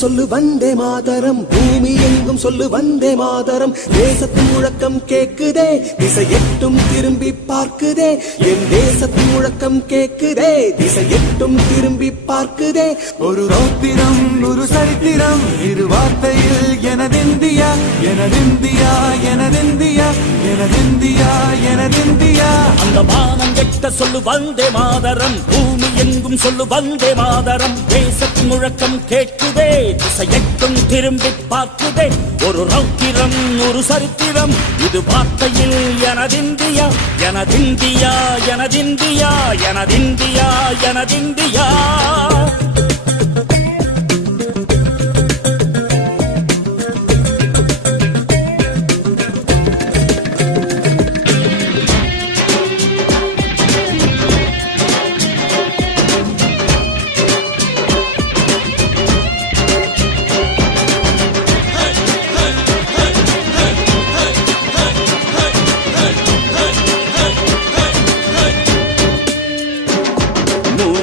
சொல்லு வந்தே மாதரம், பூமி எங்கும் சொல்லு வந்தே மாதரம். தேசத்தின் முழக்கம் கேக்குதே, திசை எட்டும் திரும்பி பார்க்குதே. என் தேசத்தின் முழக்கம் கேக்குதே, திசை எட்டும் திரும்பி பார்க்குதே. ஒரு ரௌத்திரம் ஒரு சரித்திரம், இரு வார்த்தையில் எனதிந்தியா எனதிந்தியா எனதிந்தியா எனதிந்தியா எனதிந்தியா. அந்த வானம் எட்ட சொல்லு வந்தே மாதரம், பூமி எங்கும் சொல்லு வந்தே மாதரம். தேசத்தின் முழக்கம் கேட்குதே, திசை எட்டும் திரும்பி பார்க்குதே. ஒரு ரௌத்திரம் ஒரு சரித்திரம், இது வார்த்தையில் எனதிந்தியா எனதிந்தியா எனதிந்தியா எனதிந்தியா எனதிந்தியா.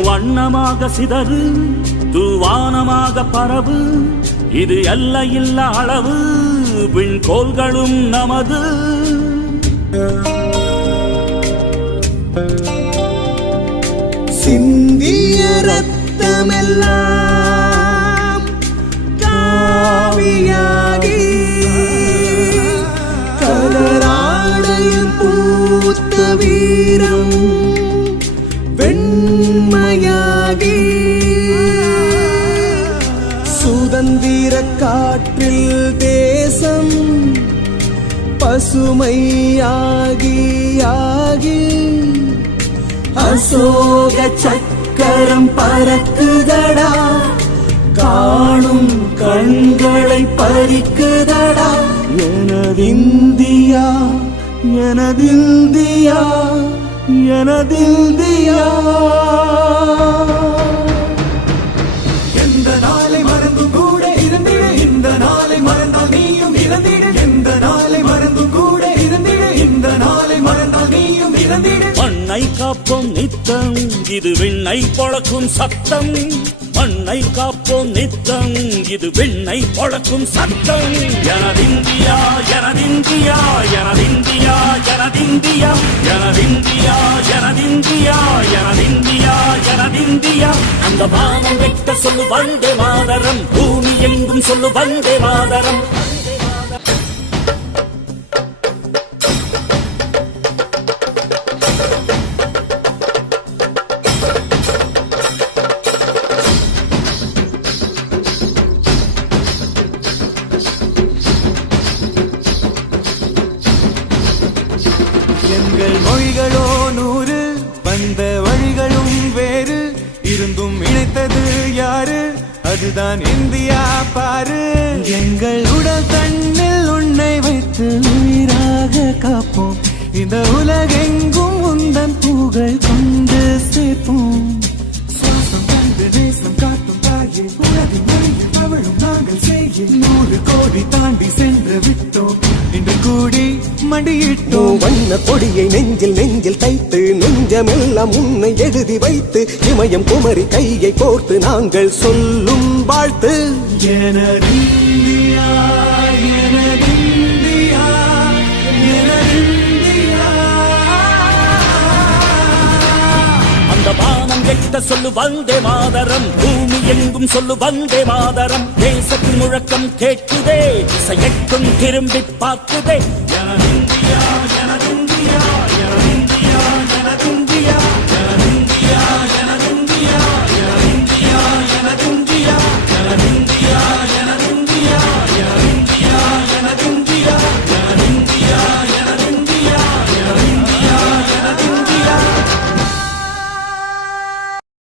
வண்ணமாக சிதறு தூவானமாக பரவு, இது எல்லையில்ல அளவு, விண்கோள்களும் நமது. சிந்திய ரத்தமெல்லாம் காவியாகி, கலராடையில் பூத்த வீரம் வெண்மையாகி, சுதந்திர காற்றில் தேசம் பசுமையாகி ஆகி, அசோக சக்கரம் பறக்குதடா, காணும் கண்களை பறிக்குதடா. எனதிந்தியா எனதிந்தியா எனதிந்தியா. எந்த நாளை மறந்தும் கூட இருந்திட, இந்த நாளை மறந்தால் நீயும் இறந்திட. எந்த நாளை மறந்தும் கூட இருந்திட, இந்த நாளை மறந்தால் நீயும் இறந்திட. மண்ணை காப்போம் நித்தம், இது விண்ணை பொழக்கும் சத்தம். மண்ணை காப்போம் நித்தம், இது விண்ணை பொழக்கும் சத்தம். எனதிந்தியா எனதிந்தியா எனதிந்தியா எனதிந்தியா எனதிந்தியா எனதிந்தியா எனதிந்தியா எனதிந்தியா. அந்த வானம் வெட்ட சொல்லு வந்தே மாதரம், பூமி எங்கும் சொல்லு வந்தே மாதரம். எங்கள் மொழிகளோ 100, வந்த வழிகளும் வேறு, இருந்தும் இணைத்தது யாரு? அதுதான் இந்தியா பாரு. எங்கள் உடல் தன்னில் உன்னை வைத்து உயிராக காப்போம், இந்த உலகெங்கும் உந்தன் புகழ் கொண்டு சேர்ப்போம். சுவாசம் தந்து நேசம் காட்டும் தாயே, உலகின் வழியில் அவளும் நாங்கள் செய்ய 100 கோடி தாண்டி சென்று விட்டோம், இன்று கூடி மண்டியிட்டோம். வண்ண கொடியை நெஞ்சில் நெஞ்சில் தைத்து, நெஞ்சமெல்லாம் உன்னை எழுதி வைத்து, இமயம் குமரி கையை கோர்த்து நாங்கள் சொல்லும் வாழ்த்து. எனதிந்தியா எனதிந்தியா எனதிந்தியா. அந்த வானம் எட்ட சொல்லு வந்தே மாதரம், பூமி எங்கும் சொல்லு வந்தே மாதரம். தேசத்தின் முழக்கம் கேட்குதே, திசை எட்டும் திரும்பி பார்க்குதே.